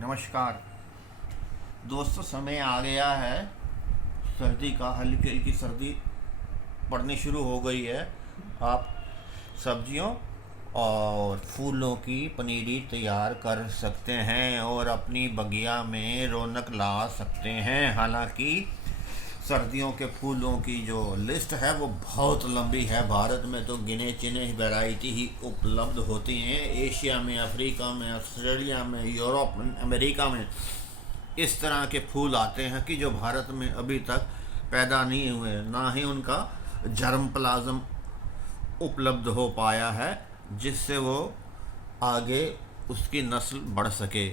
नमस्कार दोस्तों, समय आ गया है सर्दी का। हल्की हल्की सर्दी पड़नी शुरू हो गई है। आप सब्जियों और फूलों की पनीरी तैयार कर सकते हैं और अपनी बगिया में रौनक ला सकते हैं। हालांकि सर्दियों के फूलों की जो लिस्ट है वो बहुत लंबी है। भारत में तो गिने चुने वैरायटी ही उपलब्ध होती हैं। एशिया में, अफ्रीका में, ऑस्ट्रेलिया में, यूरोप में, अमेरिका में इस तरह के फूल आते हैं कि जो भारत में अभी तक पैदा नहीं हुए, ना ही उनका जर्म प्लाज्म उपलब्ध हो पाया है जिससे वो आगे उसकी नस्ल बढ़ सके।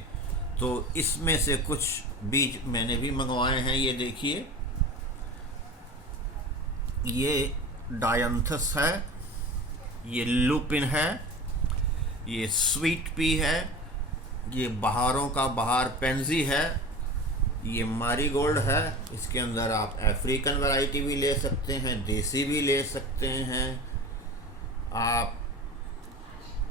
तो इसमें से कुछ बीज मैंने भी मंगवाए हैं। ये देखिए, ये डायंथस है, ये लुपिन है, ये स्वीट पी है, ये बहारों का बहार पेंजी है, ये मारीगोल्ड है। इसके अंदर आप अफ्रीकन वैरायटी भी ले सकते हैं, देसी भी ले सकते हैं, आप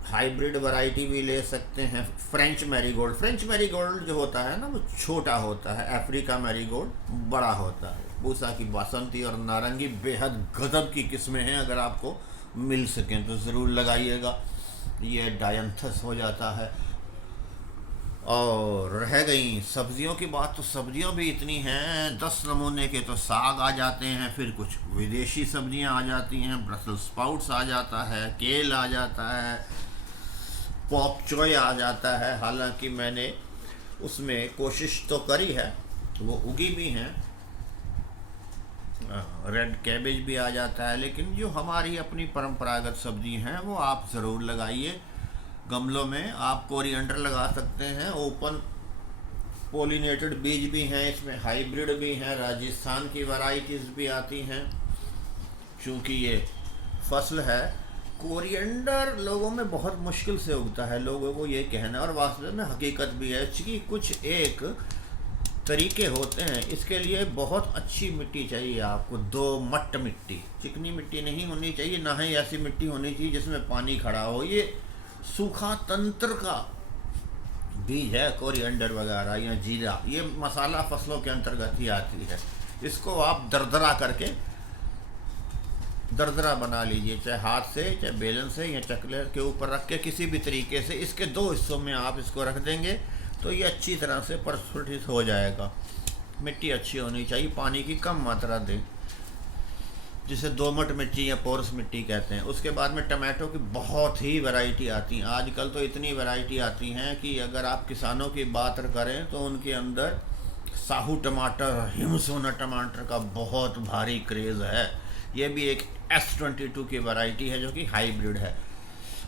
हाइब्रिड वैरायटी भी ले सकते हैं। फ्रेंच मैरीगोल्ड जो होता है ना वो छोटा होता है, अफ्रीका मैरीगोल्ड बड़ा होता है। पूसा की बासंती और नारंगी बेहद गजब की किस्में हैं। अगर आपको मिल सकें तो ज़रूर लगाइएगा। ये डायंथस हो जाता है। और रह गई सब्जियों की बात, तो सब्जियां भी इतनी हैं 10 नमूने के। तो साग आ जाते हैं, फिर कुछ विदेशी सब्जियां आ जाती हैं, ब्रसल स्पाउट्स आ जाता है, केल आ जाता है, पॉप चॉय आ जाता है। हालांकि मैंने उसमें कोशिश तो करी है, वो उगी भी हैं। रेड कैबेज भी आ जाता है, लेकिन जो हमारी अपनी परंपरागत सब्जी हैं वो आप ज़रूर लगाइए। गमलों में आप कोरिएंडर लगा सकते हैं। ओपन पोलिनेटेड बीज भी हैं इसमें, हाइब्रिड भी हैं, राजस्थान की वैरायटीज़ भी आती हैं। चूँकि ये फसल है, कोरिएंडर लोगों में बहुत मुश्किल से उगता है, लोगों को ये कहना, और वास्तव में हकीकत भी है कि कुछ एक तरीके होते हैं। इसके लिए बहुत अच्छी मिट्टी चाहिए आपको, दोमट मिट्टी, चिकनी मिट्टी नहीं होनी चाहिए, ना ही ऐसी मिट्टी होनी चाहिए जिसमें पानी खड़ा हो। ये सूखा तंत्र का बीज है कोरिएंडर वगैरह या जीरा, ये मसाला फसलों के अंतर्गत ही आती है। इसको आप दरदरा करके दरदरा बना लीजिए, चाहे हाथ से, चाहे बेलन से, या चकले के ऊपर रख के किसी भी तरीके से। इसके 2 हिस्सों में आप इसको रख देंगे तो ये अच्छी तरह से प्रस्फुटित हो जाएगा। मिट्टी अच्छी होनी चाहिए, पानी की कम मात्रा दें, जिसे दोमट मिट्टी या पोरस मिट्टी कहते हैं। उसके बाद में टमाटो की बहुत ही वैरायटी आती हैं। आजकल तो इतनी वैरायटी आती हैं कि अगर आप किसानों की बात करें तो उनके अंदर साहू टमाटर, हिमसोना टमाटर का बहुत भारी क्रेज़ है। ये भी एक S22 की वैरायटी है जो कि हाइब्रिड है।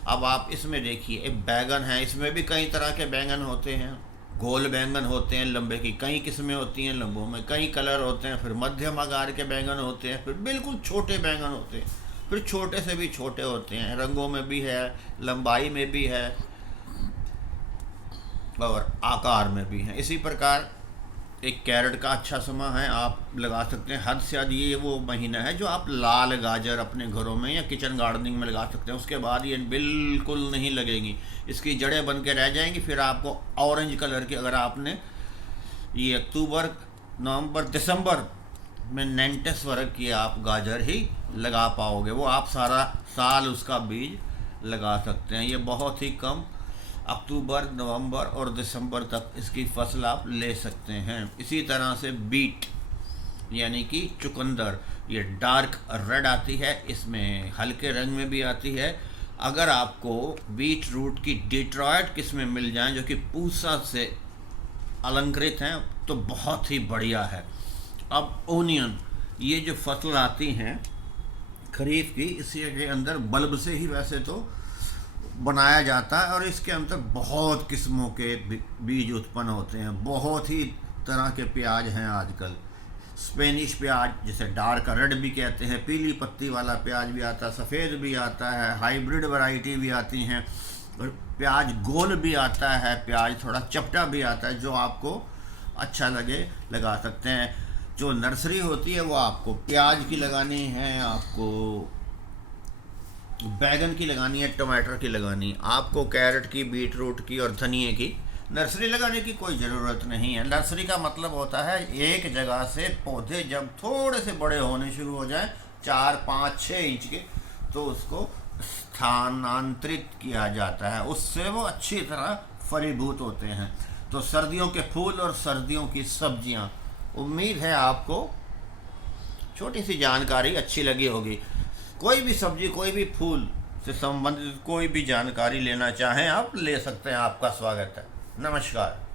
अब आप इसमें देखिए, एक बैगन है, इसमें भी कई तरह के बैंगन होते हैं। गोल बैंगन होते हैं, लंबे की कई किस्में होती हैं, लंबों में कई कलर होते हैं, फिर मध्यम आकार के बैंगन होते हैं, फिर बिल्कुल छोटे बैंगन होते हैं, फिर छोटे से भी छोटे होते हैं, रंगों में भी है, लंबाई में भी है और आकार में भी है। इसी प्रकार एक कैरेट का अच्छा समय है, आप लगा सकते हैं। हद से ज़्यादा ये वो महीना है जो आप लाल गाजर अपने घरों में या किचन गार्डनिंग में लगा सकते हैं। उसके बाद ये बिल्कुल नहीं लगेंगी, इसकी जड़ें बन के रह जाएंगी। फिर आपको ऑरेंज कलर की, अगर आपने ये अक्टूबर, नवंबर, दिसंबर में नेंटेस वर्ग की आप गाजर ही लगा पाओगे, वो आप सारा साल उसका बीज लगा सकते हैं। ये बहुत ही कम अक्टूबर, नवंबर और दिसंबर तक इसकी फसल आप ले सकते हैं। इसी तरह से बीट यानी कि चुकंदर, ये डार्क रेड आती है, इसमें हल्के रंग में भी आती है। अगर आपको बीट रूट की डेट्रॉयट किस्में मिल जाएं जो कि पूसा से अलंकृत हैं तो बहुत ही बढ़िया है। अब ओनियन, ये जो फसल आती हैं खरीफ की, इसी के अंदर बल्ब से ही वैसे तो बनाया जाता है और इसके अंदर बहुत किस्मों के बीज उत्पन्न होते हैं। बहुत ही तरह के प्याज हैं आजकल। स्पेनिश प्याज, जिसे डार्क रेड भी कहते हैं, पीली पत्ती वाला प्याज भी आता है, सफ़ेद भी आता है, हाइब्रिड वैरायटी भी आती हैं, और प्याज गोल भी आता है, प्याज थोड़ा चपटा भी आता है। जो आपको अच्छा लगे लगा सकते हैं। जो नर्सरी होती है वो आपको प्याज की लगानी है, आपको बैगन की लगानी है, टमाटर की लगानी है, आपको कैरेट की, बीट रूट की और धनिए की नर्सरी लगाने की कोई ज़रूरत नहीं है। नर्सरी का मतलब होता है एक जगह से पौधे जब थोड़े से बड़े होने शुरू हो जाएं, 4, 5, 6 इंच के, तो उसको स्थानांतरित किया जाता है, उससे वो अच्छी तरह फलीभूत होते हैं। तो सर्दियों के फूल और सर्दियों की सब्जियां, उम्मीद है आपको छोटी सी जानकारी अच्छी लगी होगी। कोई भी सब्जी, कोई भी फूल से संबंधित कोई भी जानकारी लेना चाहें आप ले सकते हैं। आपका स्वागत है। नमस्कार।